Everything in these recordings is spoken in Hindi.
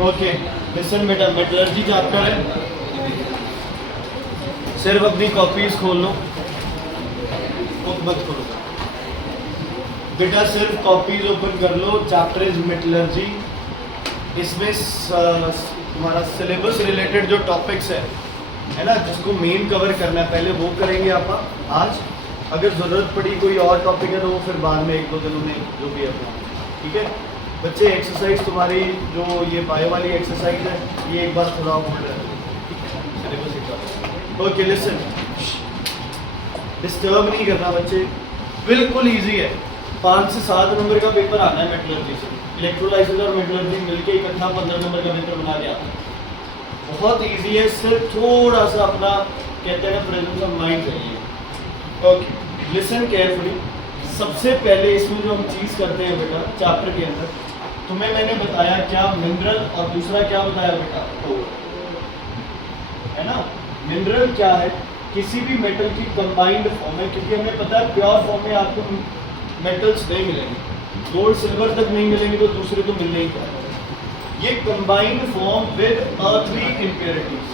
ओके लिसन बेटा, मेटलर्जी चैप्टर है, सिर्फ अपनी कॉपीज खोल लो, बुक मत खोलो बेटा, सिर्फ कॉपीज ओपन कर लो। Chapter is metallurgy. इसमें तुम्हारा सिलेबस रिलेटेड जो टॉपिक्स है ना, जिसको मेन कवर करना है पहले वो करेंगे आप आज। अगर ज़रूरत पड़ी कोई और टॉपिक है तो वो फिर बाद में एक दो दिनों में जो भी अपना, ठीक है बच्चे। एक्सरसाइज तुम्हारी जो ये बायो वाली एक्सरसाइज है, ये एक बार थोड़ा होल्ड है, सिलेबस एक बार। ओके लिसन, डिस्टर्ब नहीं करना बच्चे, बिल्कुल इजी है। 5 से 7 नंबर का पेपर आना है मेटलर्जी से। इलेक्ट्रोलाइसिस और मेटलर्जी मिलके इकट्ठा 15 नंबर का पेपर बना दिया। बहुत इजी है, सिर्फ थोड़ा सा अपना कहते हैं प्रेजेंस ऑफ माइंड चाहिए। Okay listen carefully. सबसे पहले इसमें जो हम चीज़ करते हैं बेटा चैप्टर के अंदर, तुम्हें मैंने बताया क्या मिनरल, और दूसरा क्या बताया बेटा कोर, है ना। मिनरल क्या है, किसी भी मेटल की कंबाइंड फॉर्म है, क्योंकि हमें पता है प्योर फॉर्म में आपको मेटल्स नहीं मिलेंगे, गोल्ड सिल्वर तक नहीं मिलेंगे तो दूसरे तो मिलने ही क्या है। ये combined form with earthly impurities.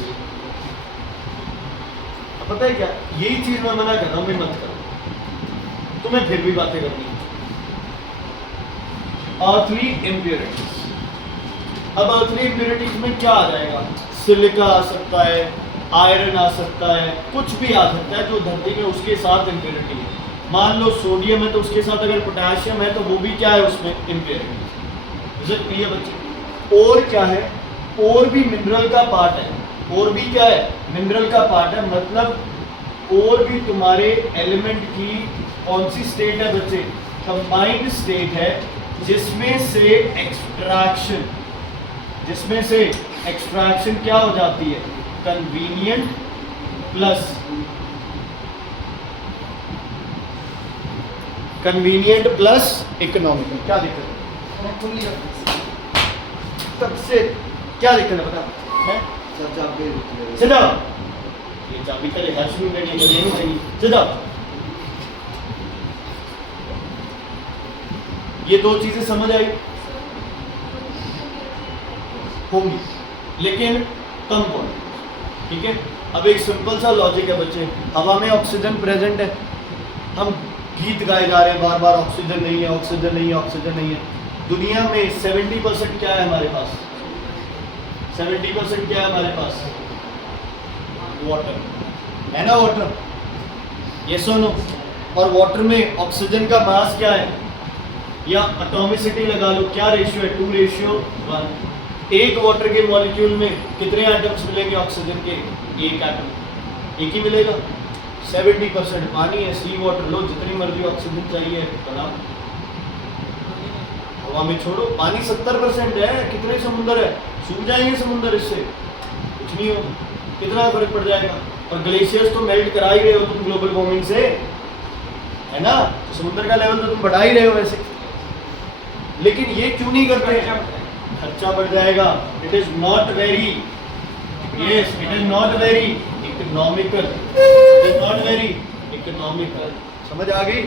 पता है क्या, यही चीज मैं मना कर रहा हूं, मैं मत करो, तुम्हें फिर भी बातें करनी है। अर्थली इम्प्योरिटीज, अब अर्थली इम्प्योरिटीज में क्या आ जाएगा, सिलिका आ सकता है, आयरन आ सकता है, कुछ भी आ सकता है जो धरती में उसके साथ इम्प्योरिटी है। मान लो सोडियम है तो उसके साथ अगर पोटेशियम है तो वो भी क्या है उसमें इम्प्योरिटी है बच्चे। और क्या है, और भी मिनरल का पार्ट है, और भी क्या है मिनरल का पार्ट है, मतलब और भी तुम्हारे एलिमेंट की कौन सी स्टेट है बच्चे, कंबाइंड स्टेट है, जिसमें से एक्सट्रैक्शन क्या हो जाती है, कन्वीनियंट प्लस इकोनॉमिकल। क्या दिक्कत है तब से, क्या दिक्कत है बता है? Sit down. ये चाबी का लिहाज शुरू करने के लिए नहीं। Sit down. ये दो चीजें समझ आई होंगी, लेकिन कम पॉइंट, ठीक है। अब एक सिंपल सा लॉजिक है बच्चे, हवा में ऑक्सीजन प्रेजेंट है, हम गीत गाए जा रहे हैं बार बार, ऑक्सीजन नहीं है, ऑक्सीजन नहीं है, ऑक्सीजन नहीं है। दुनिया में 70% क्या है हमारे पास, 70% क्या है हमारे पास, वाटर है ना, वाटर, यस और नो। और वाटर में ऑक्सीजन का मास क्या है, या एटॉमिसिटी लगा लो, क्या रेशियो है, 2:1। एक वाटर के मॉलिक्यूल में कितने एटम्स मिलेंगे ऑक्सीजन के, एक एटम, एक ही मिलेगा। 70% पानी है, सी वाटर, लो जितनी मर्जी ऑक्सीजन चाहिए बनाओ, हवा में छोड़ो। पानी 70% है, कितने समुंदर है, सूख जाएंगे समुंदर, इससे कुछ नहीं हो, कितना फर्क पड़ जाएगा। और ग्लेशियर्स तो मेल्ट करा ही रहे हो तुम ग्लोबल वार्मिंग से, है ना, तो समुद्र का लेवल तो तुम बढ़ा ही रहे हो वैसे, लेकिन ये क्यों नहीं करते हैं, खर्चा बढ़ जाएगा। It is not very, yes it is not very economical, it is not very economical. समझ आ गई।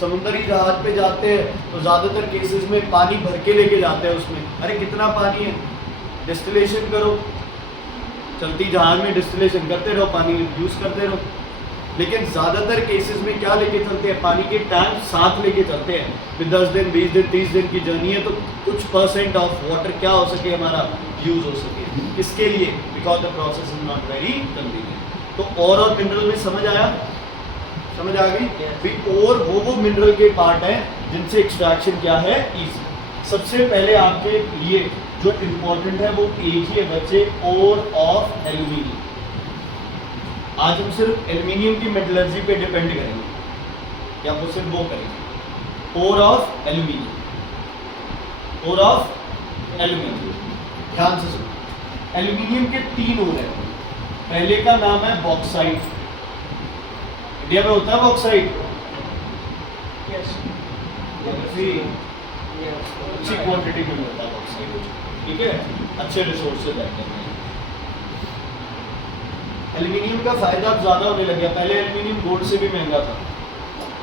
समुद्री जहाज पे जाते हैं तो ज़्यादातर केसेस में पानी भर के लेके जाते हैं उसमें, अरे कितना पानी है, डिस्टिलेशन करो, चलती जहाज में डिस्टिलेशन करते रहो, पानी यूज़ करते रहो। लेकिन ज़्यादातर केसेस में क्या लेके चलते हैं, पानी के टैंक साथ लेके चलते हैं। फिर 10 दिन 20 दिन 30 दिन की जर्नी है तो कुछ परसेंट ऑफ वाटर क्या हो सके हमारा यूज़ हो सके, किसके लिए, because the process is not very convenient. तो और मिनरल में समझ आया, समझ आ गई भी। और वो मिनरल के पार्ट हैं जिनसे एक्सट्रैक्शन क्या है, इजी। सबसे पहले आपके लिए जो इम्पोर्टेंट है वो एक ही है बच्चे, ओर ऑफ एल्यूमिनियम। आज हम सिर्फ एल्यूमिनियम की मेटलर्जी पे डिपेंड करेंगे, या वो सिर्फ वो करेंगे, ore of aluminium, ore of aluminium. ध्यान से सुनो, एल्यूमिनियम के 3 ओर हैं। पहले का नाम है बॉक्साइट, इंडिया में होता है बॉक्साइट, अच्छी क्वांटिटी में होता है बॉक्साइट, ठीक है, अच्छे रिसोर्सेज रहते हैं। एल्यूमिनियम का फायदा अब ज़्यादा होने लग गया, पहले एल्यूमिनियम गोल्ड से भी महंगा था,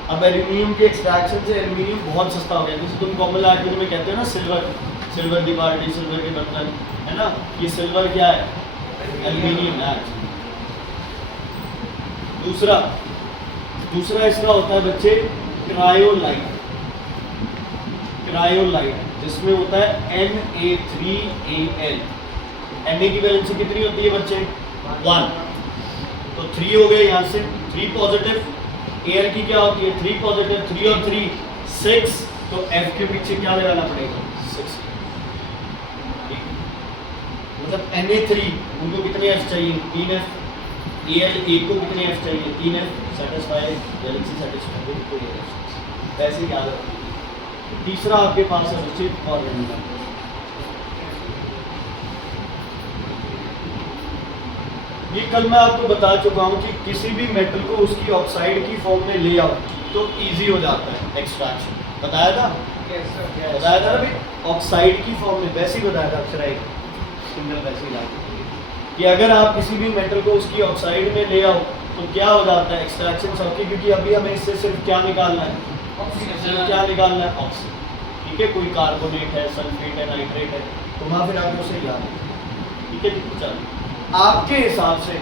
अब एल्यूमिनियम के एक्सट्रैक्शन से एल्यूमिनियम बहुत सस्ता हो गया। जैसे तुम कॉमन लैंग्वेज में कहते हो ना सिल्वर, सिल्वर की बाल्टी, सिल्वर के बर्तन, है ना, ये सिल्वर क्या है, एल्यूमिनियम है। दूसरा इसका होता है बच्चे क्रायोलाइट, जिसमें होता है Na3Al। Na की वैलेंसी कितनी होती है बच्चे, 1, तो 3 हो गए यहाँ से, 3 पॉजिटिव। Al की क्या होती है, 3 पॉजिटिव, 3 और 3 6, तो F के पीछे क्या लगाना पड़ेगा, 6। मतलब Na3 उनको कितने F चाहिए, 3F। Al को कितने F चाहिए, 3F। सेटिस्फाई गैलेक्सी सेटिस्फाई तो ये F वैसे याद रखिए। तीसरा आपके पास है बच्चे ऑर्गेनिज्म। ये कल मैं आपको बता चुका हूँ कि किसी भी मेटल को उसकी ऑक्साइड की फॉर्म में ले आओ तो इजी हो जाता है एक्सट्रैक्शन। बताया था ना भाई, ऑक्साइड की फॉर्म में, वैसे ही बताया था अक्षराई सिंगल वैसे ही लाते कि अगर आप किसी भी मेटल को उसकी ऑक्साइड में ले आओ तो क्या हो जाता है एक्सट्रैक्शन सॉल्व। क्योंकि अभी हमें इससे सिर्फ क्या निकालना है, क्या निकालना है, ऑक्सीजन। ठीक है, कोई कार्बोनेट है, सल्फेट है, नाइट्रेट है, तो वहाँ फिर आपको उसे याद है। ठीक है, चलो आपके हिसाब से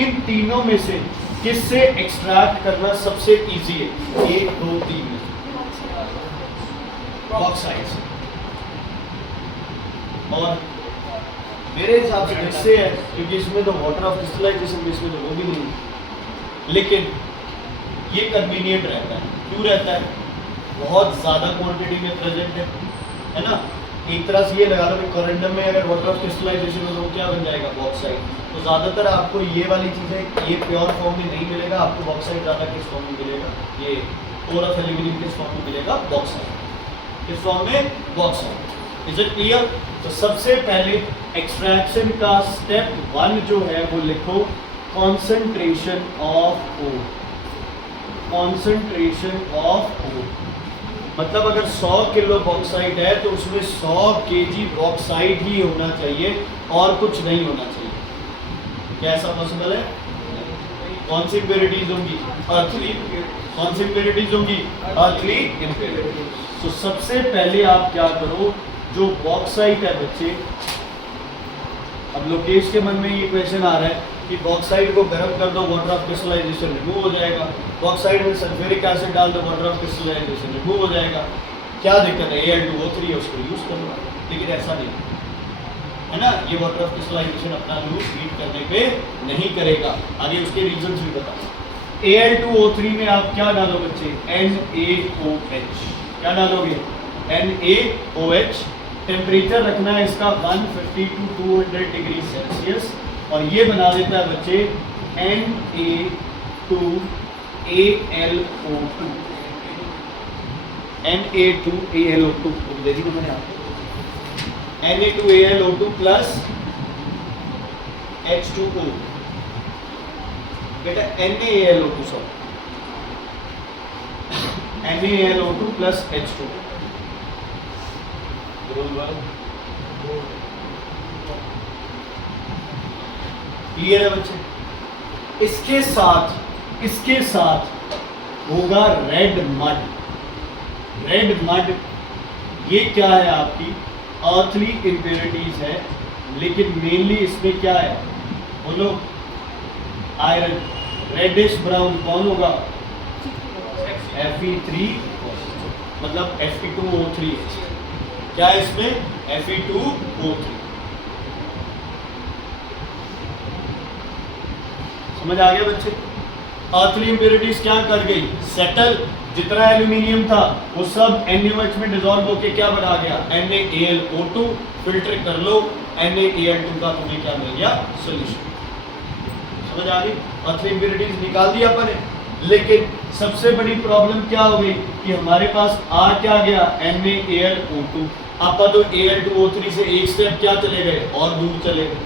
इन तीनों में से किससे एक्सट्रैक्ट करना सबसे इजी है, 1 2 3 में, ऑक्साइड से। और मेरे हिसाब से किससे है, क्योंकि इसमें तो वाटर ऑफ क्रिस्टलाइजेशन में, इसमें तो वो भी नहीं है, लेकिन ये कन्वीनियंट रहता है। क्यों रहता है, बहुत ज़्यादा क्वांटिटी में प्रेजेंट है ना। एक तरह से ये लगा लो कि कोरेंडम में अगर वाटर ऑफ क्रिस्टलाइजेशन हो तो क्या बन जाएगा, बॉक्साइड। तो ज़्यादातर आपको ये वाली चीज़ें ये प्योर फॉर्म में नहीं मिलेगा, आपको बॉक्साइड ज़्यादा किस फॉर्म में मिलेगा, ये कोर ऑफ एल्यूमिनियम किस फॉर्म में मिलेगा, बॉक्साइड किस फॉर्म में, बॉक्साइड। Is it clear. तो सबसे पहले एक्सट्रैक्शन का स्टेप 1 जो है वो लिखो, concentration of O. Concentration of O मतलब अगर 100 किलो बॉक्साइट है तो उसमें 100 केजी बॉक्साइट ही होना चाहिए और कुछ नहीं होना चाहिए। क्या ऐसा पॉसिबल है? कौन सी इम्प्योरिटीज होंगी, अर्थली। कौन सी इम्प्योरिटीज होंगी, अर्थली इम्प्योरिटीज। तो सबसे पहले आप क्या करो, जो बॉक्साइट है बच्चे, अब लोकेश के मन में ये क्वेश्चन आ रहा है कि बॉक्साइट को गर्म कर दो, वाटर ऑफ क्रिस्टलाइजेशन रिमूव हो जाएगा। बॉक्साइट में सल्फ्यूरिक एसिड डाल दो, वाटर ऑफ क्रिस्टलाइजेशन रिमूव हो जाएगा। क्या दिक्कत है, Al2O3 है, उसको यूज़ कर लो। लेकिन ऐसा नहीं है ना, ये वाटर ऑफ क्रिस्टलाइजेशन अपना यूज हीट करने पे नहीं करेगा। आगे उसके रीजंस भी बताओ। Al2O3 में आप क्या डालो बच्चे, NaOH। क्या डालोगे, NaOH। टेम्परेचर रखना है इसका 150 to 200 डिग्री सेल्सियस और ये बना देता है बच्चे Na2AlO2। Na2AlO2 दे दी मैंने आपको, Na2AlO2 प्लस H2O। बेटा NaAlO2 sorry, NaAlO2 plus H2O। Clear है बच्चे। इसके साथ होगा रेड मड। रेड मड ये क्या है, आपकी अर्थली इम्प्योरिटीज है, लेकिन मेनली इसमें क्या है बोलो, आयरन। रेडिश ब्राउन कौन होगा, Fe3 मतलब Fe2O3। क्या है इसमें, Fe2O3। समझ आ गया बच्चे। अर्थली इम्प्योरिटीज क्या कर गई, सेटल। जितना एल्यूमिनियम था वो सब NaOH में डिसॉल्व होके क्या बना गया, NaAlO2। फिल्टर कर लो, NaAl2 का तुम्हें क्या मिल गया, सोल्यूशन। समझ आ गई। अर्थली इम्प्योरिटीज निकाल दिया अपन ने, लेकिन सबसे बड़ी प्रॉब्लम क्या हो गई कि हमारे पास आ क्या गया, NaAlO2। आप तो Al2O3 से एक स्टेप क्या चले गए, और दूर चले गए।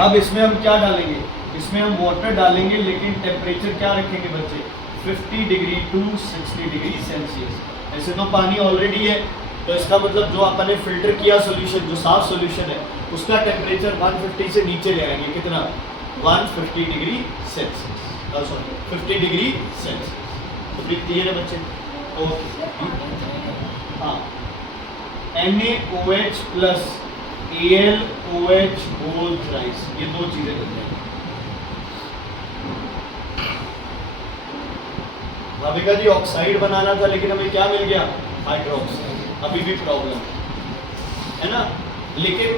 अब इसमें हम क्या डालेंगे, इसमें हम वाटर डालेंगे, लेकिन टेम्परेचर क्या रखेंगे बच्चे, 50 डिग्री टू 60 डिग्री सेल्सियस। ऐसे तो पानी ऑलरेडी है, तो इसका मतलब जो अपन ने फिल्टर किया सोल्यूशन, जो साफ सोल्यूशन है, उसका टेम्परेचर 150 से नीचे ले आएंगे। कितना, 150 degree Celsius, sorry 50 degree Celsius. तो फिर क्लियर है बच्चे, ओके। हाँ NaOH plus AlOH whole thrice, ये दो चीजें बन जाएंगी। भाविका जी ऑक्साइड बनाना था लेकिन हमें क्या मिल गया? हाइड्रोक्साइड। अभी भी प्रॉब्लम है ना, लेकिन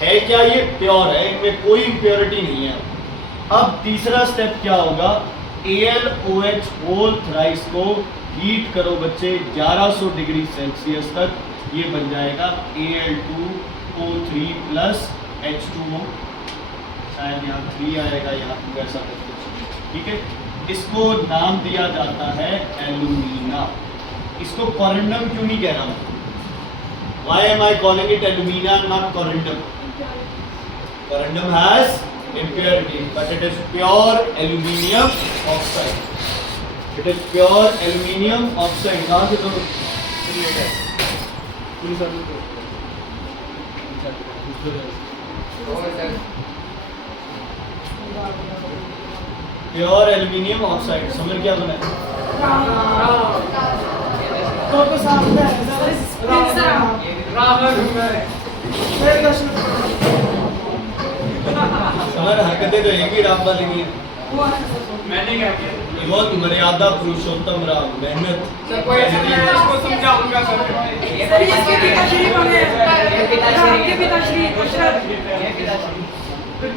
है क्या? ये प्योर है, इनमें कोई इम्प्योरिटी नहीं है। अब तीसरा स्टेप क्या होगा? AlOH होल थ्राइस को हीट करो बच्चे 1100 डिग्री सेल्सियस तक, ये बन जाएगा Al2O3 प्लस H2O, शायद यहाँ 3 आएगा, यहाँ वैसा कुछ, ठीक है। इसको नाम दिया जाता है एल्यूमिना। इसको कोरिंडम क्यों नहीं कह रहा मैं? Why am I calling it alumina not corundum? Corundum has impurity, but it is pure aluminium oxide. It is pure aluminium oxide. कहाँ से तो create है? Pure aluminium oxide. समझ क्या बना है? समझ हरकतें तो एक ही राम वाली नहीं है। मैंने क्या किया? बहुत मर्यादा पुरुषोत्तम राम, मेहनत। कोई ऐसा नहीं है, इसको समझाऊंगा सर। इसके पिताश्री कौन है? आपके पिताश्री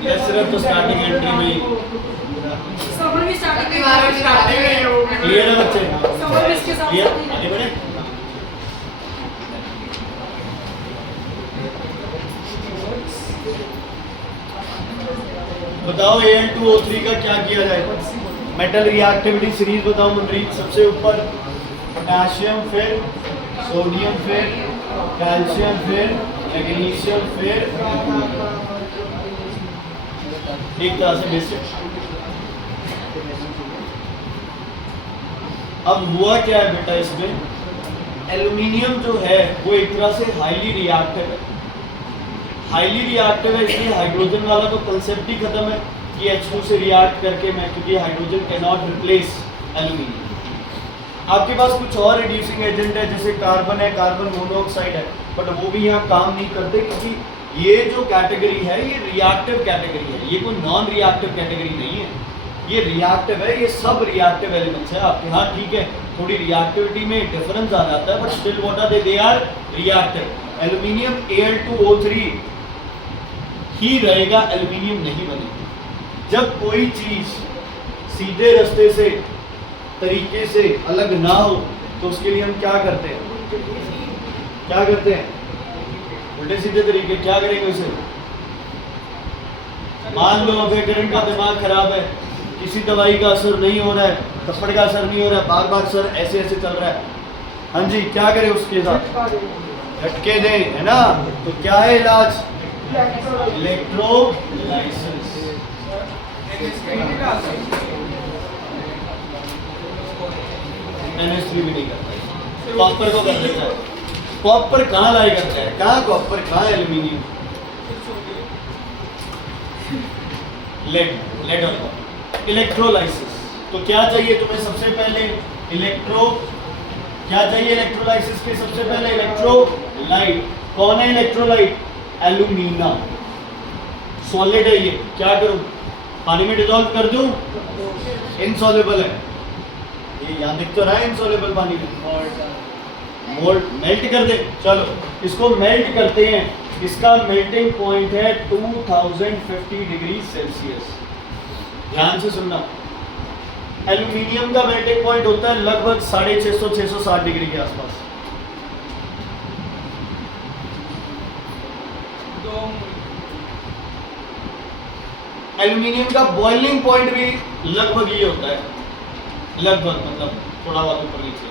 दशरथ तो स्टार्टिंग एंट्री में समर भी स्टार्टिंग में हो गई। क्लियर है बच्चे? समर भी इसके साथ आगे बढ़े। बताओ Al2O3 का क्या किया जाए? मेटल रिएक्टिविटी सीरीज बताओ मनरीत। सबसे ऊपर पोटेशियम, फिर सोडियम, फिर कैल्शियम, फिर मैग्नीशियम, फिर एक तरह से बेसिक। अब हुआ क्या है बेटा इसमें? एल्यूमिनियम जो है वो एक तरह से हाईली रिएक्टिव है। हाईली रिएक्टिव है इसलिए हाइड्रोजन वाला तो कंसेप्ट ही खत्म है कि H2 से रिएक्ट करके मैं, क्योंकि hydrogen can not replace aluminium. आपके पास कुछ और रिड्यूसिंग एजेंट है, जैसे कार्बन है, कार्बन मोनोऑक्साइड है, बट वो भी यहाँ काम नहीं करते, क्योंकि ये जो कैटेगरी है ये रिएक्टिव कैटेगरी है, ये कोई नॉन रिएक्टिव कैटेगरी नहीं है। ये रिएक्टिव है, ये सब रिएक्टिव एलिमेंट्स है आपके। हाँ ठीक है, थोड़ी रिएक्टिविटी में डिफरेंस आ जाता है, but still what are they are reactive. Aluminium Al2O3 ही रहेगा, एल्यूमिनियम नहीं बनेगा। जब कोई चीज सीधे रास्ते से, तरीके से अलग ना हो तो उसके लिए हम क्या करते हैं? क्या करते हैं? उल्टे सीधे तरीके। क्या करेंगे उसे? मान लो अभी करंट का दिमाग खराब है, किसी दवाई का असर नहीं हो रहा है, थप्पड़ का असर नहीं हो रहा है, बार बार सर ऐसे ऐसे चल रहा है, हाँ जी, क्या करें उसके साथ? झटके दें, है ना? तो क्या है इलाज? इलेक्ट्रोलाइसिस। NH3 भी नहीं करता, कॉपर को कर लेता है। कॉपर कहाँ लाई करता है? कहाँ कॉपर, कहाँ एल्यूमिनियम? लेड और कॉपर। इलेक्ट्रोलाइसिस। तो क्या चाहिए तुम्हें सबसे पहले? क्या चाहिए इलेक्ट्रोलाइसिस के सबसे पहले? इलेक्ट्रोलाइट। कौन है इलेक्ट्रोलाइट? एल्यूमिना। सॉलिड है ये, क्या करूं? पानी में डिसॉल्व कर दूं? इनसॉल्युबल है, ये यहाँ दिख तो रहा है इनसॉल्युबल पानी में। मोल्ट मेल्ट कर दे। चलो इसको मेल्ट करते हैं। इसका मेल्टिंग पॉइंट है 2050 डिग्री सेल्सियस। ध्यान से सुनना, एल्यूमिनियम का मेल्टिंग पॉइंट होता है लगभग 650-660 डिग्री के आसपास। एल्यूमिनियम का बॉइलिंग पॉइंट भी लगभग ये होता है, लगभग मतलब थोड़ा बहुत ऊपर नीचे।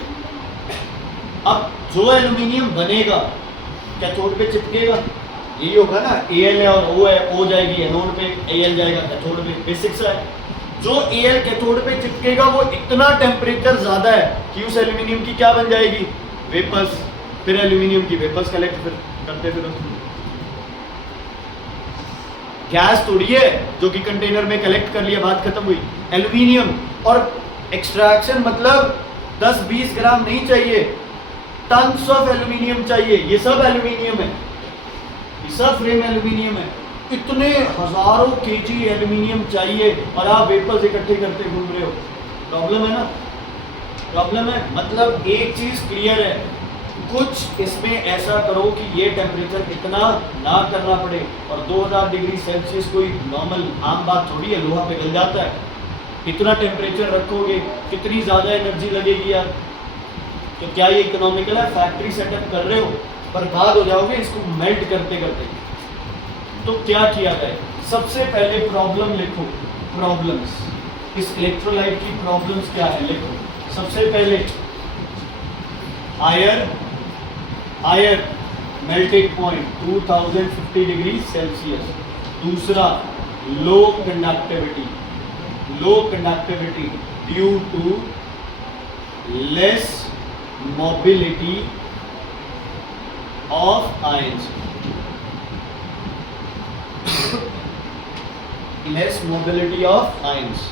अब जो एल्यूमिनियम बनेगा कैथोड पे चिपकेगा, यही होगा ना, Al है और O है, O जाएगी एनोड पे, Al जाएगा कैथोड पे, बेसिक्स है। जो Al कैथोड पे चिपकेगा वो इतना टेम्परेचर ज्यादा है कि उस एल्यूमिनियम की क्या बन जाएगी? वेपर्स। फिर एल्यूमिनियम की वेपर्स कलेक्ट करते फिर गैस थोड़ी है जो कि कंटेनर में कलेक्ट कर लिया, बात खत्म हुई। एल्यूमिनियम और एक्सट्रैक्शन मतलब 10-20 ग्राम नहीं चाहिए, टन्स ऑफ एल्यूमिनियम चाहिए। ये सब एल्यूमिनियम है, ये सब फ्रेम एल्यूमिनियम है। इतने हजारों केजी एल्यूमिनियम चाहिए और आप वेपर्स इकट्ठे करते घूम रहे हो। प्रॉब्लम है ना, प्रॉब्लम है। मतलब एक चीज क्लियर है, कुछ इसमें ऐसा करो कि ये टेम्परेचर इतना ना करना पड़े। और 2000 डिग्री सेल्सियस कोई नॉर्मल आम बात थोड़ी है, लोहा पिघल जाता है। इतना टेम्परेचर रखोगे, कितनी ज़्यादा एनर्जी लगेगी यार। तो क्या ये इकोनॉमिकल है? फैक्ट्री सेटअप कर रहे हो, बर्बाद हो जाओगे इसको मेल्ट करते करते। तो क्या किया जाए? सबसे पहले प्रॉब्लम लिखो, प्रॉब्लम्स। इस इलेक्ट्रोलाइट की प्रॉब्लम्स क्या है लिखो। सबसे पहले higher melting point 2050 degree Celsius. दूसरा low conductivity due to less mobility of ions, less mobility of ions.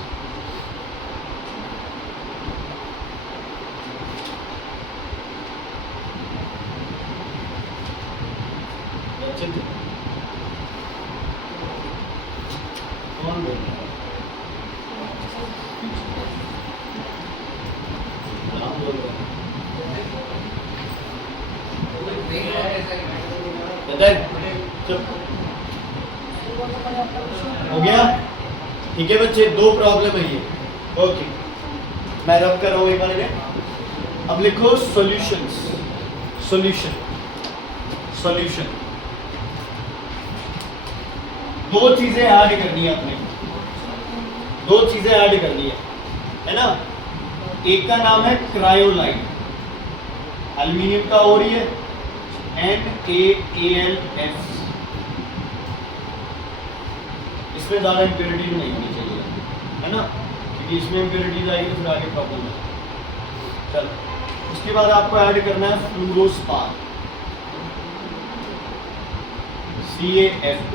कौन बोल रहा है? राम बोल रहा है। चुप हो गया? ठीक है बच्चे, दो प्रॉब्लम है ये। ओके, मैं रब कर रहा हूँ एक बार में। अब लिखो सॉल्यूशंस। सॉल्यूशन दो चीजें ऐड करनी है अपने, दो चीजें ऐड करनी है ना। एक का नाम है क्रायोलाइट, एल्यूमिनियम का और ये NaAlF। इसमें ज़्यादा इम्प्योरिटी नहीं होनी चाहिए, है ना, क्योंकि इसमें इम्प्योरिटीज आएगी तो फिर आगे प्रॉब्लम है। चलो, उसके बाद आपको ऐड करना है फ्लोरोस्पार, CaF2,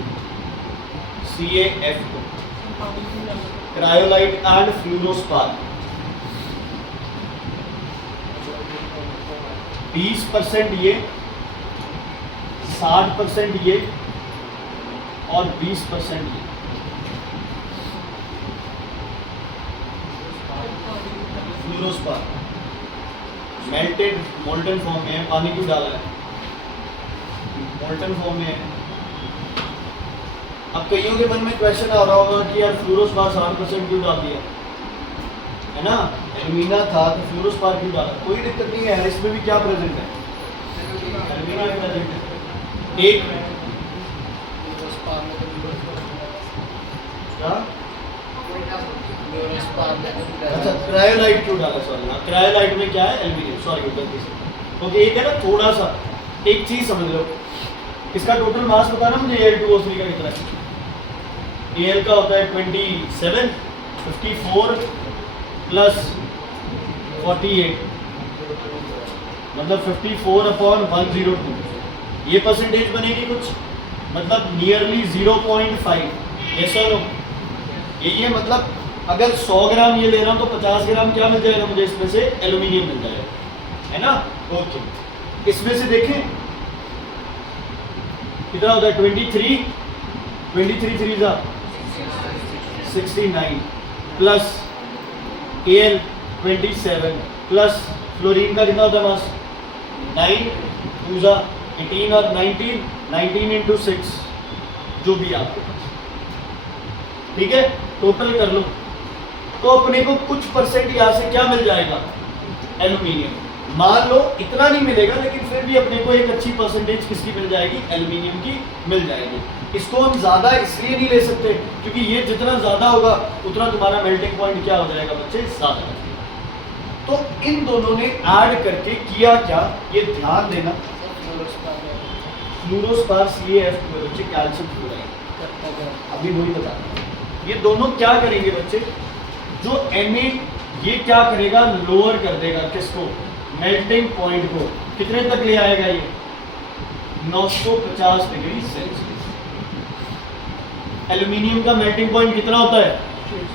क्रायोलाइट एंड फ्लोरोस्पार। 20% ये, 60% ये और 20% ये। फ्लोरोस्पार मेल्टेड मोल्टन फॉर्म में है, पानी क्यों डाला है? मोल्टन फॉर्म में है। अब कईयों के मन में क्वेश्चन आ रहा होगा कि यार फ्लोरोस्पार 60% क्यों डाल दिया, है ना, एल्यूमिना था तो फ्लोरोस्पार क्यों डाला? कोई दिक्कत नहीं है, इसमें भी क्या प्रेजेंट है? एल्यूमिना भी प्रेजेंट है। एक अच्छा, क्रायोलाइट क्यों डाला? सॉरी, हाँ, क्रायोलाइट में क्या है? एल्यूमिनियम। सॉरी, गलती से। ओके, एक है ना, थोड़ा सा एक चीज समझ लो, इसका टोटल मास पता ना मुझे Al2O3 का कितना है? Al का होता है 27, 54 प्लस 48, मतलब 54/102। ये परसेंटेज बनेगी कुछ, मतलब नियरली 0.5। ऐसा लो, यही है। मतलब अगर 100 ग्राम ये ले रहा हूँ तो 50 ग्राम क्या मिल जाएगा मुझे? इसमें से एल्यूमिनियम मिल जाएगा, है ना। ओके, इसमें से देखें कितना होता है? 23 3 जा 69 प्लस Al 27 प्लस फ्लोरीन का कितना होता है मास? 9 2 जा 18 और 19 इंटू 6, जो भी आपके पास, ठीक है, टोटल कर लो। तो अपने को कुछ परसेंट यहाँ से क्या मिल जाएगा? एल्यूमिनियम। मान लो इतना नहीं मिलेगा, लेकिन फिर भी अपने को एक अच्छी परसेंटेज किसकी मिल जाएगी? एल्यूमिनियम की मिल जाएगी। इसको हम ज़्यादा इसलिए नहीं ले सकते क्योंकि ये जितना ज़्यादा होगा उतना तुम्हारा मेल्टिंग पॉइंट क्या हो जाएगा बच्चे? ज़्यादा। तो इन दोनों ने ऐड करके किया क्या, ये ध्यान देना। फ्लोरोस्पार CaF2 बच्चे, कैल्शियम फ्लोराइड। अभी वही बता रहा हूं। ये दोनों क्या करेंगे बच्चे? जो Na ये क्या करेगा? लोअर कर देगा किसको? मेल्टिंग पॉइंट को। कितने तक ले आएगा ये? 950 डिग्री सेल्सियस। एल्यूमिनियम का मेल्टिंग पॉइंट कितना होता है?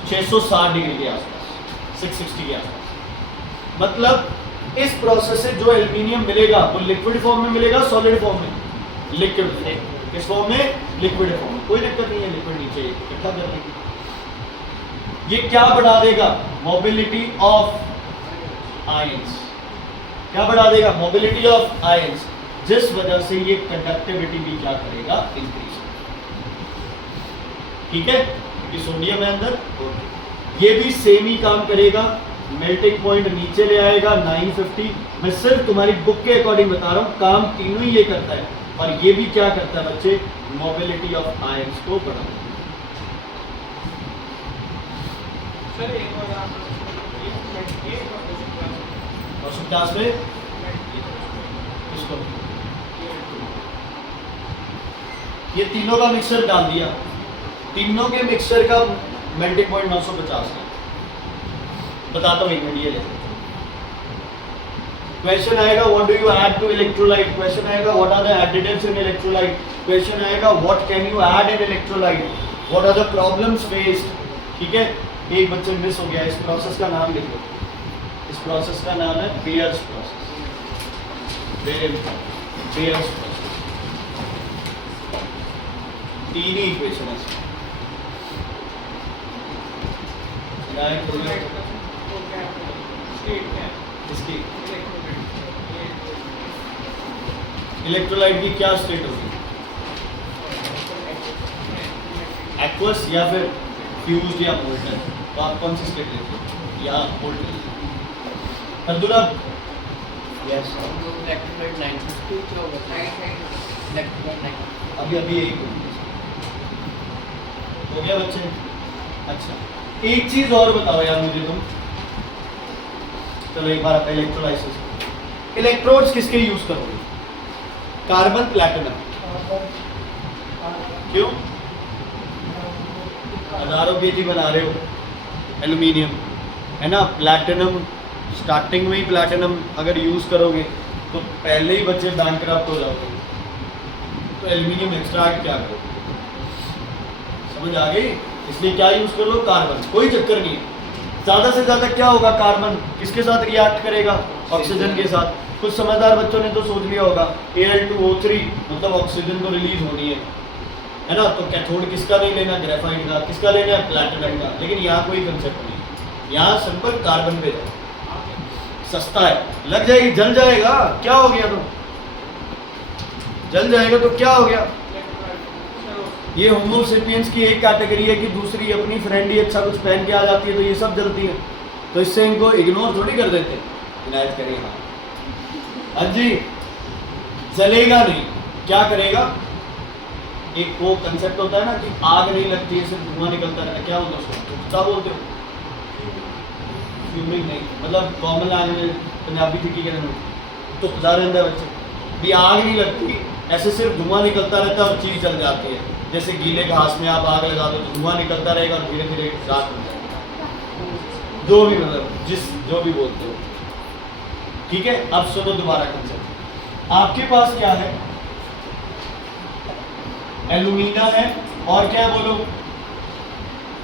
660 डिग्री के आसपास, 660 के आसपास। मतलब इस प्रोसेस से जो एल्यूमिनियम मिलेगा वो लिक्विड फॉर्म में मिलेगा, सॉलिड फॉर्म में, लिक्विड, किस फॉर्म में, लिक्विड फॉर्म में। कोई दिक्कत नहीं है, लिक्विड नीचे इकट्ठा कर लेंगे। ये क्या बढ़ा देगा, मोबिलिटी ऑफ आयंस, क्या बढ़ा देगा, मोबिलिटी ऑफ आयंस, जिस वजह से ये कंडक्टिविटी भी क्या करेगा, इंक्रीज। ठीक है, क्योंकि सोडियम है अंदर, ये भी सेम ही काम करेगा, मेल्टिंग पॉइंट नीचे ले आएगा 950। मैं सिर्फ तुम्हारी बुक के अकॉर्डिंग बता रहा हूँ, काम तीनों ही ये करता है, और ये भी क्या करता है बच्चे, मोबिलिटी ऑफ आयंस को बढ़ाता है। सर एक और आप और सब क्लास में इसको ये तीनों का मिक्सचर डाल दिया, तीनों के मिक्सचर का मेल्टिंग पॉइंट 950 है। बताता हूँ एक मिनट, ये ले क्वेश्चन आएगा what do you add to electrolyte, question आएगा what are the additives in electrolyte, question आएगा what can you add in electrolyte, what are the problems faced. ठीक है, एक बच्चे मिस हो गया, इस प्रोसेस का नाम लिख लो, इस प्रोसेस का नाम है बेयर्स प्रोसेस, बेयर्स प्रोसेस। तीन ही इक्वेशन है इसकी। इलेक्ट्रोलाइट की क्या स्टेट होगी, एक्वस या फिर फ्यूज्ड या मोल्टन, तो आप कौन सी स्टेट लेते हो, या मोल्टन। अर्जुना यस, अभी एक हो गया बच्चे। अच्छा, एक चीज और बताओ यार मुझे तुम, चलो एक बार अपने इलेक्ट्रोलाइसिस, इलेक्ट्रोड्स किसके यूज करोगे, कार्बन प्लैटिनम, क्यों, हजारों केजी बना रहे हो एल्यूमिनियम, है ना, प्लैटिनम स्टार्टिंग में ही प्लैटिनम अगर यूज करोगे तो पहले ही बच्चे बैंकक्रप्ट हो जाओगे, तो एल्यूमिनियम एक्सट्रैक्ट क्या करोगे, समझ आ गई। इसलिए क्या यूज कर लो, कार्बन, कोई चक्कर नहीं है। ज्यादा से ज्यादा क्या होगा, कार्बन किसके साथ रिएक्ट करेगा, ऑक्सीजन के साथ। कुछ समझदार बच्चों ने तो सोच लिया होगा Al2O3 मतलब ऑक्सीजन तो रिलीज होनी है ना, तो कैथोड किसका नहीं लेना, ग्रेफाइट का, किसका लेना है, प्लैटिनम का। लेकिन यहाँ कोई कंसेप्ट नहीं, यहाँ सिंपल कार्बन पे जाए, सस्ता है, लग जाएगी, जल जाएगा, क्या हो गया, तो जल जाएगा तो क्या हो गया। ये होमो सेपियंस की एक कैटेगरी है कि दूसरी अपनी फ्रेंड ही अच्छा कुछ पहन के आ जाती है तो ये सब जलती है, तो इससे इनको इग्नोर थोड़ी कर देते, इनायत करिए। हाँ जी, जलेगा नहीं, क्या करेगा, एक वो कंसेप्ट होता है ना कि आग नहीं लगती है, सिर्फ धुआं निकलता रहता है, क्या बोलते हो उसको, क्या बोलते हो, फ्यूमिंग नहीं, मतलब कॉमन लैंग्वेज में पंजाबी थी कि तो खुदा रहता है बच्चे भी, आग नहीं लगती, ऐसे सिर्फ धुआं निकलता रहता है और चीज़ जल जाती है। जैसे गीले घास में आप आग लगा दो तो धुआं निकलता रहेगा और धीरे धीरे राख हो जाएगा, जो भी मतलब जो भी बोलते हो। ठीक है, अब सुनो दोबारा कंसेप्ट, आपके पास क्या है, एल्यूमिना है, और क्या है बोलो,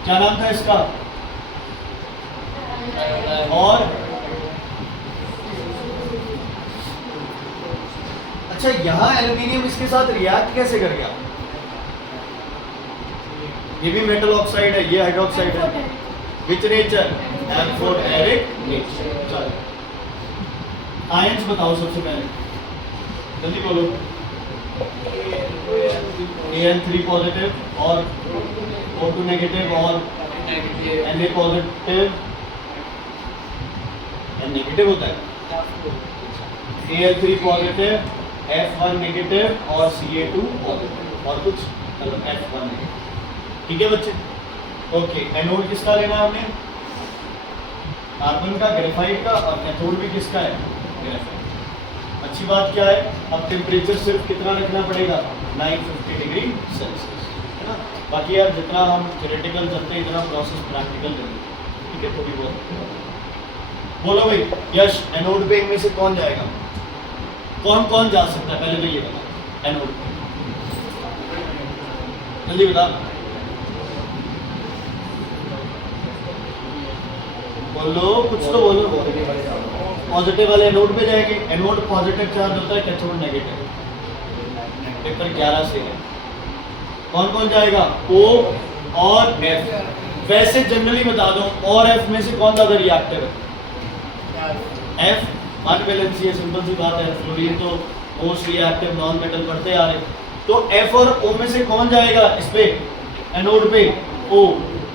क्या नाम था इसका, और अच्छा यहां एल्यूमिनियम इसके साथ रिएक्ट कैसे कर गया, ये भी मेटल ऑक्साइड है, ये हाइड्रोक्साइड है, विच नेचर, एम्फोटेरिक नेचर। चलो आयंस बताओ सबसे पहले, जल्दी बोलो। An3 पॉजिटिव और O2 नेगेटिव और Na पॉजिटिव, N नेगेटिव होता है, Al3 पॉजिटिव, F1 नेगेटिव और Ca2 पॉजिटिव, और कुछ मतलब F1 नेगेटिव। ठीक है बच्चे, ओके। एनोड किसका लेना है हमें, कार्बन का, ग्रेफाइट का, और कैथोड भी किसका है, ग्रेफाइट। अच्छी बात क्या है, अब टेम्परेचर सिर्फ कितना रखना पड़ेगा, 950 डिग्री सेल्सियस, है ना। बाकी यार जितना हम थ्योरेटिकल चलते हैं इतना प्रोसेस प्रैक्टिकल चलते, ठीक है, थोड़ी बहुत। बोलो भाई यश, एनोड पे इनमें से कौन जाएगा, कौन कौन जा सकता है, पहले तो ये बता, एनोड पे जल्दी बता, बोलो कुछ तो बोलो। पॉजिटिव वाले एनोड पे जाएंगे, एनोड पॉजिटिव चार्ज होता है, कैथोड नेगेटिव। पेपर 11 से है, कौन कौन जाएगा? O और F। वैसे जनरली बता दो और F में से कौन ज्यादा रिएक्टिव है? F। वन वैलेंसी है, सिंपल सी बात है, फ्लोरीन तो मोस्ट रिएक्टिव नॉन मेटल पढ़ते आ रहे, तो F और O में से कौन जाएगा इस पे एनोड पे? O।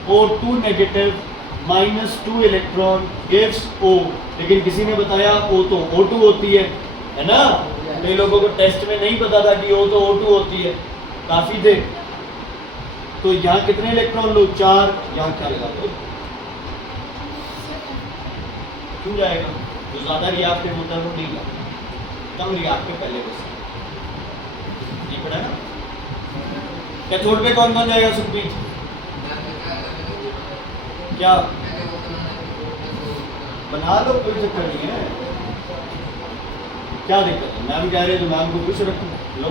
O2 negative -2 electron gives O। लेकिन किसी ने बताया O तो O2 होती है ना? कई लोगों को टेस्ट में नहीं पता था कि O तो O2 होती है, काफी थे। तो यहाँ कितने इलेक्ट्रॉन लो? 4। यहाँ क्या लगा दो? क्यों जाएगा? जो ज्यादा रिएक्टिव होता है वो नहीं जाता, कम रिएक्टिव पहले बस नहीं पड़ा ना। कैथोड पे कौन कौन जाएगा सुखबीर? क्या बना लो, कोई चक्कर नहीं है, क्या दिक्कत है? मैम कह रहे तो मैम को कुछ रखो लो।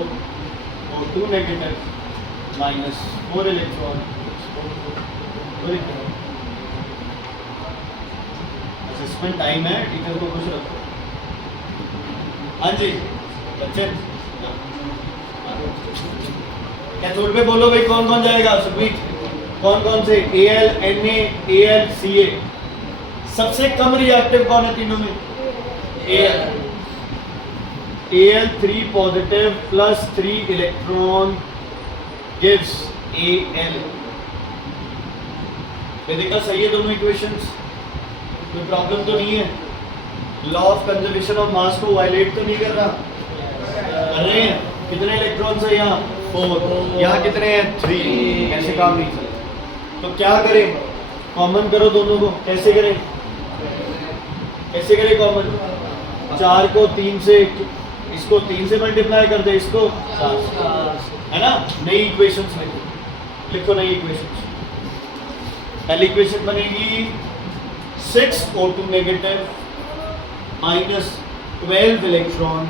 O2 negative -4 electron, assessment time है, टीचर को कुछ रखो। हाँ जी बच्चे, कैथोड पे बोलो भाई कौन कौन जाएगा सुखबीर? कौन कौन से? Al, Na, Al, Ca। सबसे कम रिएक्टिव कौन है तीनों में? Al। Al3 positive +3 electron gives Al। देखा सही है दोनों इक्वेशंस, कोई प्रॉब्लम तो नहीं है? Law of conservation of mass को वायलेट तो नहीं कर रहा? कर रहे हैं। कितने इलेक्ट्रॉन्स है यहाँ? 4। यहाँ कितने हैं? 3। ऐसे काम नहीं चलेगा। तो क्या करें? कॉमन करो दोनों को। कैसे करें? कैसे करें कॉमन? 4 को 3 से, इसको 3 से मल्टीप्लाई कर दे, इसको 4 से, है ना? नई इक्वेशंस लिखो, लिखो नई इक्वेशंस। पहली इक्वेशन बनेगी 6O2 negative -12 electron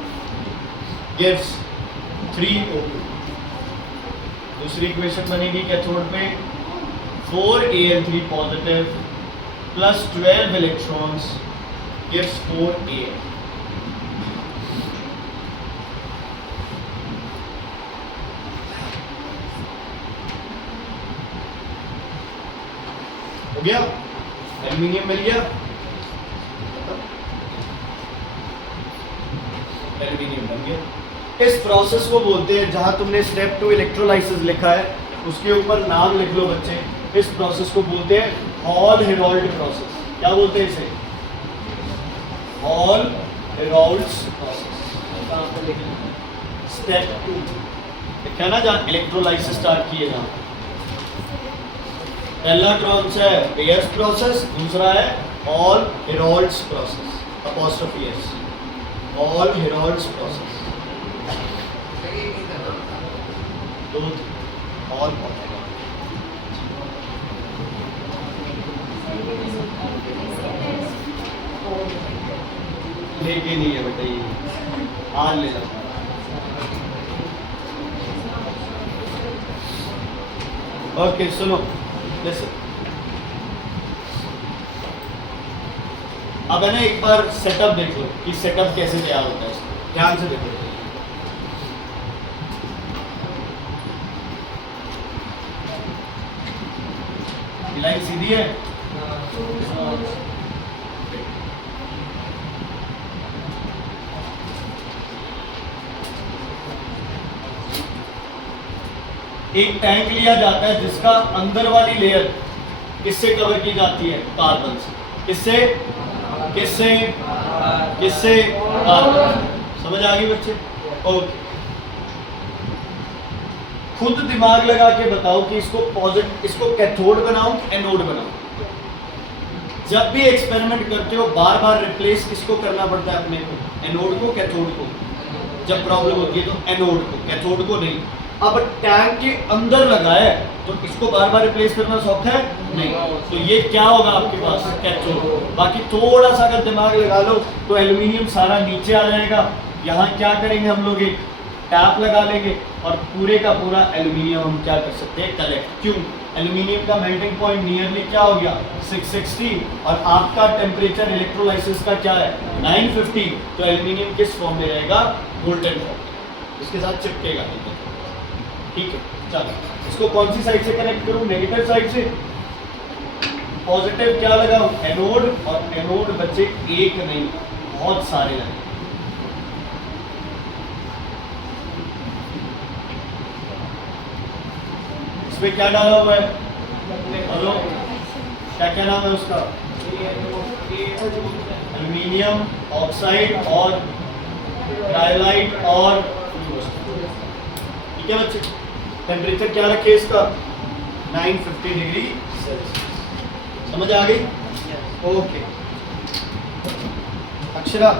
gives 3O2। दूसरी इक्वेशन बनेगी कैथोड पे 4Al3 positive +12 electrons gives 4Al। हो गया? एल्यूमिनियम मिल गया, एल्यूमिनियम बन गया। इस प्रोसेस को बोलते हैं, जहां तुमने स्टेप 2 इलेक्ट्रोलाइसिस लिखा है उसके ऊपर नाम लिख लो बच्चे। इस प्रोसेस को बोलते हैं हॉल हेरोल्ड प्रोसेस। क्या बोलते हैं इसे? Hall Harold's process. स्टेप 2 लिखा है ना, जहां इलेक्ट्रोलाइसिस स्टार्ट किए जहां। पहला कौन सा है? Bears process. दूसरा है hall Harold's process, apostrophe S, hall Harold's process. दो हॉल लेके नहीं है बेटा, ये हाल ले लो। ओके सुनो, अब है ना, एक बार सेटअप देख लो कि सेटअप कैसे तैयार होता है। इसको ध्यान से देखो। लाइन सीधी है, एक टैंक लिया जाता है जिसका अंदर वाली लेयर किससे कवर की जाती है? कार्बन से। किससे? किससे? किससे? कार्बन। समझ आ गई बच्चे? ओके, खुद दिमाग लगा के बताओ कि इसको कैथोड बनाऊं कि एनोड बनाऊं? जब भी एक्सपेरिमेंट करते हो बार बार रिप्लेस किसको करना पड़ता है अपने को? एनोड को, कैथोड को। जब प्रॉब्लम होती है तो एनोड को, कैथोड को नहीं। अब टैंक के अंदर लगा है तो इसको बार बार रिप्लेस करना सौखा है? नहीं। तो ये क्या होगा आपके पास? कैथोड। बाकी थोड़ा सा अगर दिमाग लगा लो तो एल्यूमिनियम सारा नीचे आ जाएगा। यहाँ क्या करेंगे हम लोग? एक टैप लगा लेंगे और पूरे का पूरा एल्यूमिनियम हम क्या कर सकते हैं, कलेक्ट। क्यों? एल्यूमिनियम का मेल्टिंग पॉइंट नियरली क्या हो गया, 660, और आपका टेम्परेचर इलेक्ट्रोलाइसिस का क्या है, 950। तो एल्यूमिनियम किस फॉर्म में रहेगा, मोल्टन फॉर्म, इसके साथ चिपकेगा। ठीक है, चलो इसको कौन सी साइड से कनेक्ट करूं, नेगेटिव साइड से। पॉजिटिव क्या लगाऊं, एनोड, और एनोड बच्चे एक नहीं बहुत सारे लगे। इसमें क्या डाला हुआ है, हेलो, क्या क्या नाम है उसका, एल्यूमिनियम ऑक्साइड और क्रायोलाइट और, ठीक है बच्चे। टेम्परेचर क्या रखे इसका, 950 डिग्री सेल्सियस। समझ आ गई? ओके। अक्षरा,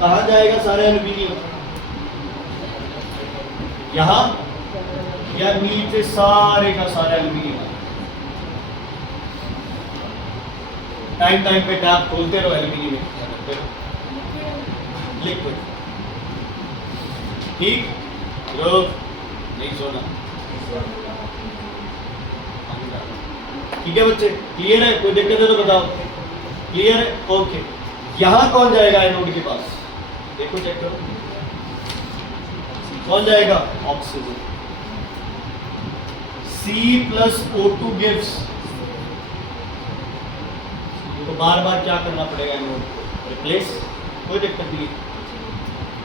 कहाँ जाएगा सारा एल्यूमिनियम, यहाँ या नीचे सारे का सारा एल्यूमिनियम? टाइम टाइम पे टैप खोलते रहो, एल्यूमिनियम लिक्विड। ठीक, ध्रुव नहीं सोना। ठीक है बच्चे, क्लियर है? कोई दिक्कत है तो बताओ। क्लियर है? ओके। यहां कौन जाएगा एनोड के पास, देखो चेक करो, कौन जाएगा, ऑक्सीजन। C+O2 गिव्स, तो बार बार क्या करना पड़ेगा एनोड को, रिप्लेस। कोई दिक्कत नहीं,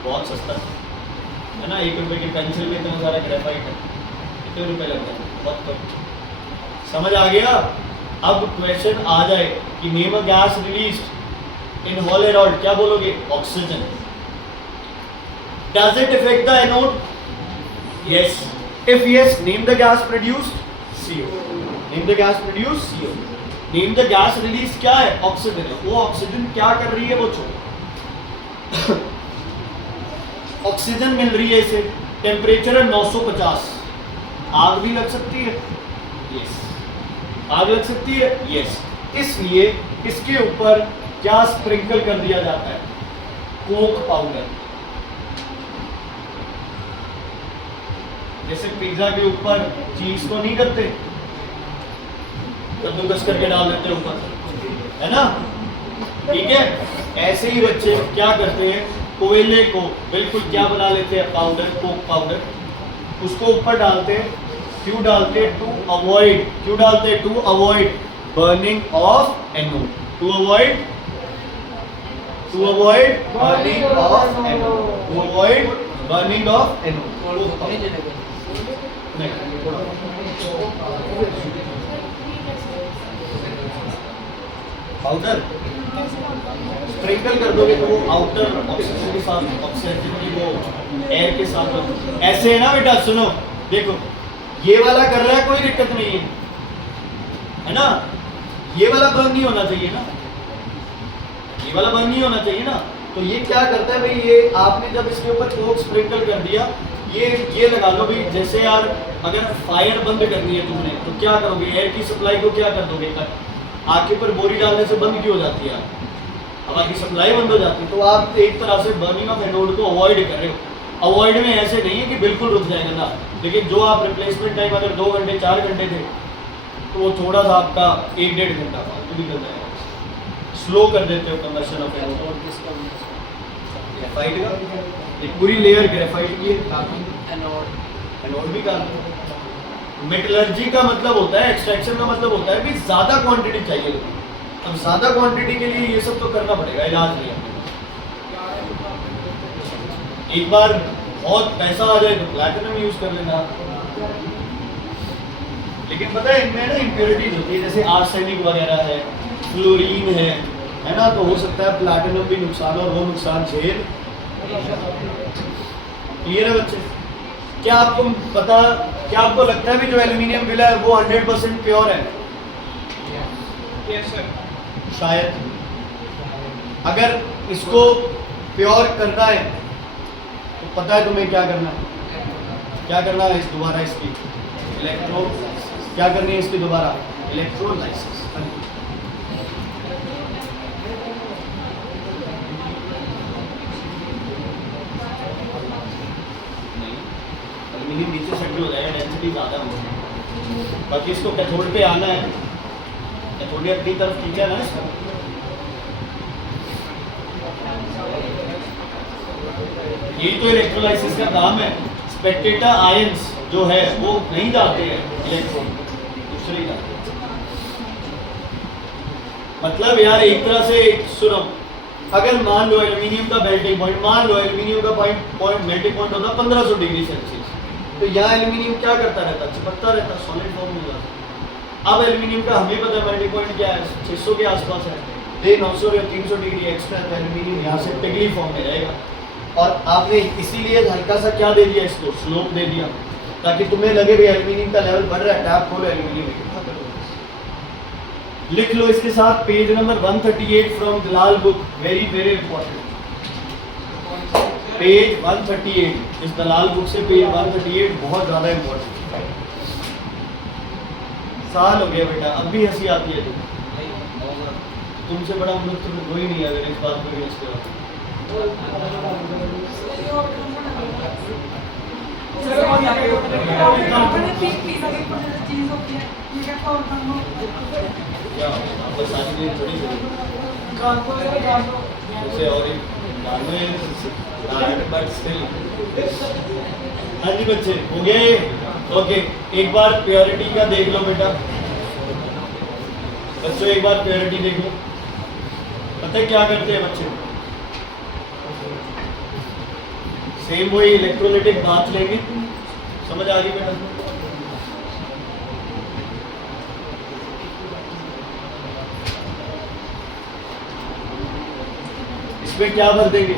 बहुत सस्ता है ना, 1 रुपए की पेंसिल में इतना सारा ग्रेफाइट है, कितने रुपए लग जाए, बहुत कम। समझ आ गया? अब क्वेश्चन आ जाए कि name a gas released in hall Harold, क्या बोलोगे, oxygen. Does it effect the anode, yes. If yes, name the gas produced, CO। Name the gas produced, CO। Name the gas release, क्या है, ऑक्सीजन है। वो ऑक्सीजन क्या कर रही है, वो छोड़ो। ऑक्सीजन मिल रही है इसे, टेम्परेचर है 950, आग भी लग सकती है, यस। आग लग सकती है, यस। इसलिए इसके ऊपर क्या स्प्रिंकल कर दिया जाता है, कोक पाउडर। जैसे पिज्जा के ऊपर चीज को नहीं करते, कद्दूकस करके डाल देते ऊपर, है ना, ठीक है। ऐसे ही बच्चे क्या करते हैं, कोयले को बिल्कुल क्या बना लेते हैं, पाउडर, कोक पाउडर, उसको ऊपर डालते हैं। क्यों डालते हैं, टू अवॉइड, क्यों डालते हैं, to avoid burning of anode, to avoid burning of anode, to avoid burning of anode. Powder sprinkle कर दोगे तो वो आउटर ऑक्सीजन के साथ, ऑक्सीजन की वो एयर के साथ, ऐसे है ना बेटा। सुनो देखो, ये वाला कर रहा है, कोई दिक्कत नहीं है ना, ये वाला बर्न नहीं होना चाहिए ना, ये वाला बर्न नहीं होना चाहिए ना। तो ये क्या करता है भाई, ये आपने जब इसके ऊपर कोक स्प्रिंकल कर दिया, ये लगा लो भाई, जैसे यार अगर फायर बंद करनी है तुमने तो क्या करोगे, एयर की सप्लाई को क्या कर दोगे, आग के ऊपर बोरी डालने से बंद क्यों हो जाती है, हवा की सप्लाई बंद हो जाती है। तो आप एक तरह से बर्निंग ऑफ एनोड को अवॉइड कर रहे हो। अवॉइड में ऐसे नहीं है कि बिल्कुल रुक जाएगा ना, लेकिन जो आप रिप्लेसमेंट टाइम अगर 2 घंटे 4 घंटे थे तो वो थोड़ा सा आपका 1-1.5 घंटा फालतू निकल जाएगा, स्लो कर देते हो कंबशन ऑफ एनोड। ग्रेफाइट का एक पूरी लेयर ग्रेफाइट की है, एनोड भी कार्बन। मेटलर्जी का मतलब होता है, एक्सट्रैक्शन का मतलब होता है कि ज्यादा क्वांटिटी चाहिए। अब ज्यादा क्वांटिटी के लिए ये सब तो करना पड़ेगा, इलाज नहीं है। एक बार बहुत पैसा आ जाए तो प्लैटिनम यूज कर लेना, लेकिन पता है इनमें ना इम्प्योरिटीज होती है, जैसे आर्सेनिक वगैरह है, फ्लोरीन है ना, तो हो सकता है प्लैटिनम भी नुकसान, और वो नुकसान झेल। क्लियर है बच्चे? क्या आपको पता, क्या आपको लगता है भी जो एल्यूमिनियम मिला है वो 100% प्योर है? Yes sir. शायद अगर इसको प्योर करना है तो पता है तुम्हें क्या करना है, क्या करना है, इस दोबारा इसकी क्या करनी है इसकी दोबारा, इलेक्ट्रोलाइसिस। एल्यूमिनियम नीचे सेटल हो जाएगा, डेंसिटी ज़्यादा होगी। बाकी इसको कैथोड पे आना है, कैथोड अपनी तरफ खींचा ना इसका। यही तो इलेक्ट्रोलाइसिस का काम है। स्पेक्टेटर आयंस जो है वो नहीं जाते हैं इलेक्ट्रॉन, दूसरे जाते हैं। मतलब यार एक तरह से सुनो, अगर मान लो एल्यूमिनियम का मेल्टिंग पॉइंट, मान लो एल्यूमिनियम का पॉइंट मेल्टिंग पॉइंट होता 1500 डिग्री सेल्सियस, तो यहाँ एल्यूमिनियम क्या करता रहता, चिपकता रहता, सॉलिड फॉर्म में जाता। अब एल्यूमिनियम का हमें पता है मेल्टिंग पॉइंट क्या है, 600 के आसपास है, 900 या 300 डिग्री एक्स्ट्रा एल्यूमिनियम यहाँ से पिघली फॉर्म में रहेगा। और आपने इसीलिए हल्का सा क्या दे दिया, इसको स्लोप दे दिया, ताकि तुम्हें लगे भी एल्यूमिनियम का लेवल बढ़ रहा है, टैप खोलो एल्यूमिनियम इकट्ठा करो। लिख लो इसके साथ page number 138 from Dalal book, very very important. Page 138 इस दलाल बुक से पेज 138 बहुत ज़्यादा इंपॉर्टेंट। साल हो गया बेटा, अब भी हंसी आती है तुमसे बड़ा मूर्ख तो कोई नहीं है अगर इस बात पर भी हंसते हो। क्या बस आज भी थोड़ी जैसे और एक बट स्टिल। हाँ जी बच्चे हो गए, ओके। एक बार प्योरिटी का देख लो बेटा बच्चों, एक बार प्योरिटी देख लो। पता है क्या करते हैं बच्चे, सेम वही इलेक्ट्रोलाइटिक बात लेंगे, समझ आ रही बेटा? इसमें क्या भर देंगे,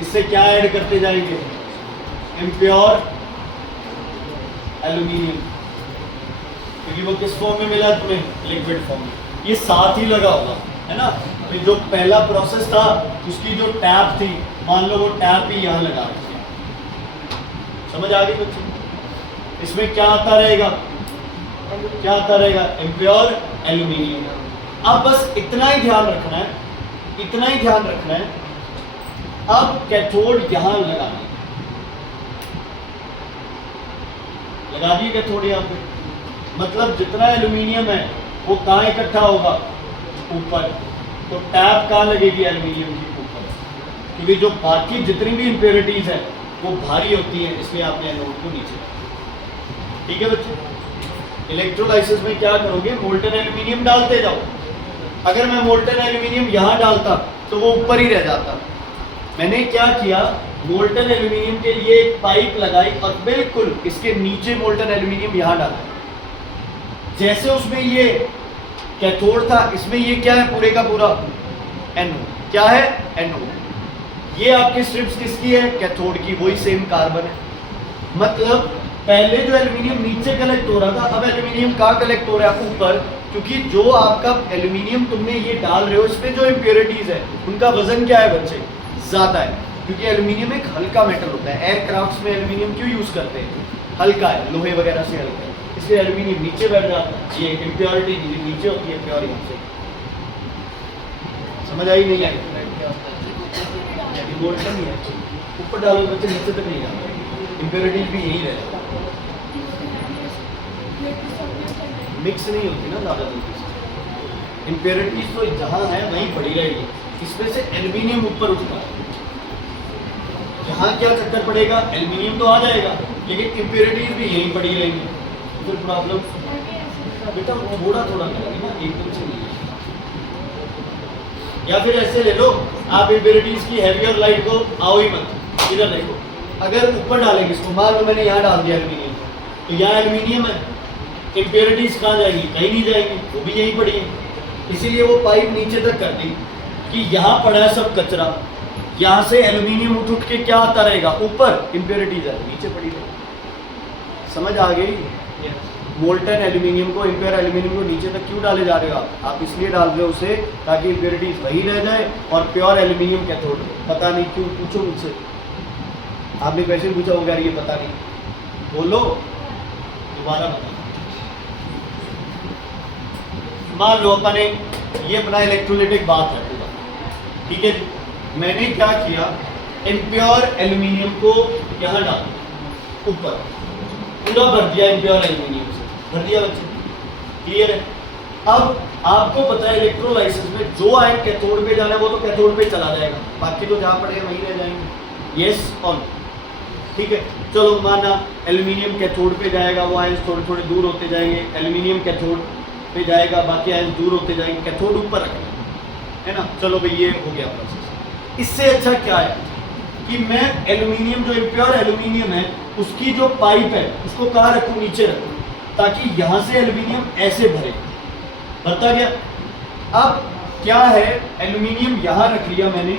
इससे क्या ऐड करते जाएंगे, इम्प्योर एल्यूमिनियम, क्योंकि वो किस फॉर्म में मिला तुम्हें, लिक्विड फॉर्म में। ये साथ ही लगा होगा है ना, तो जो पहला प्रोसेस था उसकी जो टैप थी, मान लो वो टैप ही यहाँ लगा रखी है, समझ आ गई बच्चों? इसमें क्या आता रहेगा, क्या आता रहेगा, इम्प्योर एल्यूमिनियम। अब बस इतना ही ध्यान रखना है, इतना ही ध्यान रखना है। अब कैथोड यहां लगाना है, लगा दिए कैथोड यहां पे, मतलब जितना एल्यूमिनियम है वो कहाँ इकट्ठा होगा, ऊपर। तो टैप कहाँ लगेगी, एल्यूमिनियम की ऊपर, क्योंकि जो बाकी जितनी भी इंप्योरिटीज है वो भारी होती है, इसलिए आपने एनोड को नीचे। ठीक है बच्चों, इलेक्ट्रोलाइसिस में क्या करोगे, मोल्टन एल्यूमिनियम डालते जाओ। अगर मैं मोल्टन एल्यूमिनियम यहाँ डालता तो वो ऊपर ही रह जाता। मैंने क्या किया, मोल्टन एल्यूमिनियम के लिए एक पाइप लगाई और बिल्कुल इसके नीचे मोल्टन एल्यूमिनियम यहाँ डाला। जैसे उसमें ये कैथोड था, इसमें ये क्या है, पूरे का पूरा एनोड। क्या है, एनोड। ये आपकी स्ट्रिप्स किसकी है, कैथोड की, वही सेम कार्बन है। मतलब पहले जो एल्यूमिनियम नीचे कलेक्ट हो रहा था, अब एल्यूमिनियम कहाँ कलेक्ट हो रहा है, ऊपर। क्योंकि जो आपका एल्यूमिनियम तुमने ये डाल रहे हो, इसमें जो इम्प्योरिटीज है उनका वजन क्या है बच्चे, ज़्यादा है, क्योंकि एल्यूमिनियम एक हल्का मेटल होता है। एयरक्राफ्ट्स में एल्यूमिनियम क्यों यूज़ करते हैं, हल्का है, लोहे वगैरह से हल्का है, इसलिए एल्यूमिनियम नीचे बैठ जाता है। ये इम्प्योरिटी नीचे होती है, प्योर यहाँ से। समझ आई नहीं आई? मोल्टन ही है, ऊपर डालो बच्चे, नीचे तक नहीं जाता, इम्प्योरिटीज भी यही रहता है, मिक्स नहीं होती ना ज़्यादा जल्दी से। इम्प्योरिटीज तो जहाँ है वहीं पड़ी रहेगी, इसमें से एल्यूमिनियम ऊपर उठता है। जहाँ क्या चक्कर पड़ेगा, एल्यूमिनियम तो आ जाएगा लेकिन इम्प्योरिटीज भी यहीं पड़ी रहेंगी, फिर प्रॉब्लम बेटा थोड़ा थोड़ा करेंगे ना, एकदम से नहीं। या फिर ऐसे ले लो आप, इम्प्योरिटीज की हैवी और लाइट को आओ ही मत, इधर देखो। अगर ऊपर डालेंगे इसको, मान लो मैंने यहाँ डाल दिया एल्यूमिनियम, तो यहाँ एल्यूमिनियम है, इम्प्योरिटीज कहाँ जाएगी, कहीं नहीं जाएगी, वो भी यहीं पड़ी है। इसीलिए वो पाइप नीचे तक कर दी कि यहाँ पड़ा है सब कचरा, यहाँ से एल्यूमिनियम उठ उठ के क्या आता रहेगा, ऊपर, इम्प्योरिटीज है नीचे पड़ी रहेगी। समझ आ गई? मोल्टन एल्यूमिनियम को, इम्प्योर एल्यूमिनियम को नीचे तक क्यों डाले जा रहे हो आप इसलिए डाल रहे हो उसे ताकि इम्प्योरिटीज वही रह जाए और प्योर एल्यूमिनियम कैथोड। पता नहीं क्यों, पूछो मुझसे, आपने क्वेश्चन पूछा होगा ये पता नहीं, बोलो दोबारा बता। मान लो अपने ये अपना इलेक्ट्रोलाइटिक बात है पूरा, ठीक है जी। मैंने क्या किया, इम्प्योर एल्यूमिनियम को यहाँ डाल ऊपर, पूरा भर दिया इम्प्योर एल्यूमिनियम से, भर दिया बच्चे, क्लियर है। अब आपको पता है इलेक्ट्रोलाइसिस में जो आयन कैथोड पे जाना है वो तो कैथोड पे चला जाएगा, बाकी तो जहाँ पड़े वहीं रह जाएंगे, यस और नो, ठीक है। चलो माना एल्यूमिनियम कैथोड पे जाएगा, वो आयन थोड़े थोड़े दूर होते जाएंगे, एल्यूमिनियम कैथोड पे जाएगा, बाकी आयन दूर होते जाएंगे, कैथोड ऊपर रखना है ना। चलो भाई ये हो गया प्रोसेस। इससे अच्छा क्या है कि मैं एल्यूमिनियम जो इम्प्योर एल्यूमिनियम है उसकी जो पाइप है उसको कहाँ रखूँ, नीचे रखूँ, ताकि यहाँ से एल्यूमिनियम ऐसे भरे, भरता गया। अब क्या है, एल्यूमिनियम यहाँ रख लिया मैंने,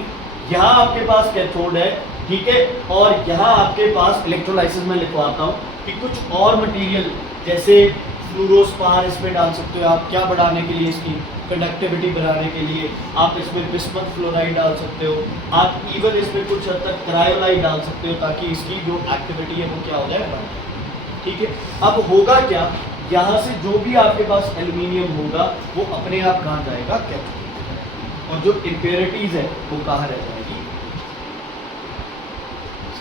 यहाँ आपके पास कैथोड है, ठीक है, और यहाँ आपके पास इलेक्ट्रोलाइसिस में लिखवाता हूँ कि कुछ और मटेरियल जैसे फ्लूरोस्पार इसमें डाल सकते हो आप, क्या बढ़ाने के लिए, इसकी कंडक्टिविटी बढ़ाने के लिए आप इसमें बिस्मथ फ्लोराइड डाल सकते हो, आप इवन इसमें कुछ हद तक क्रायोलाइट डाल सकते हो ताकि इसकी जो एक्टिविटी है वो क्या हो जाए, ठीक है। अब होगा क्या, यहाँ से जो भी आपके पास एल्यूमिनियम होगा वो अपने आप कहाँ जाएगा, कैथोड, और जो इम्प्योरिटीज है वो कहाँ रह जाएगी।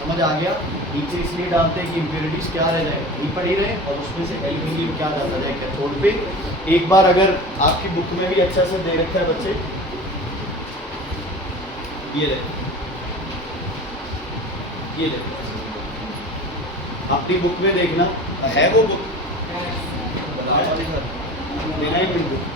समझ आ गया, नीचे इसलिए डालते हैं कि इम्प्योरिटीज क्या रह जाए, नहीं पड़ी रहे, और उसमें से एल्यूमिनियम क्या जाता जाए, कैथोड पे। एक बार अगर आपकी बुक में भी अच्छा से दे रखा है बच्चे, ये रहे, ये रहे, अपनी बुक में देखना है वो बुक, देना ही बुक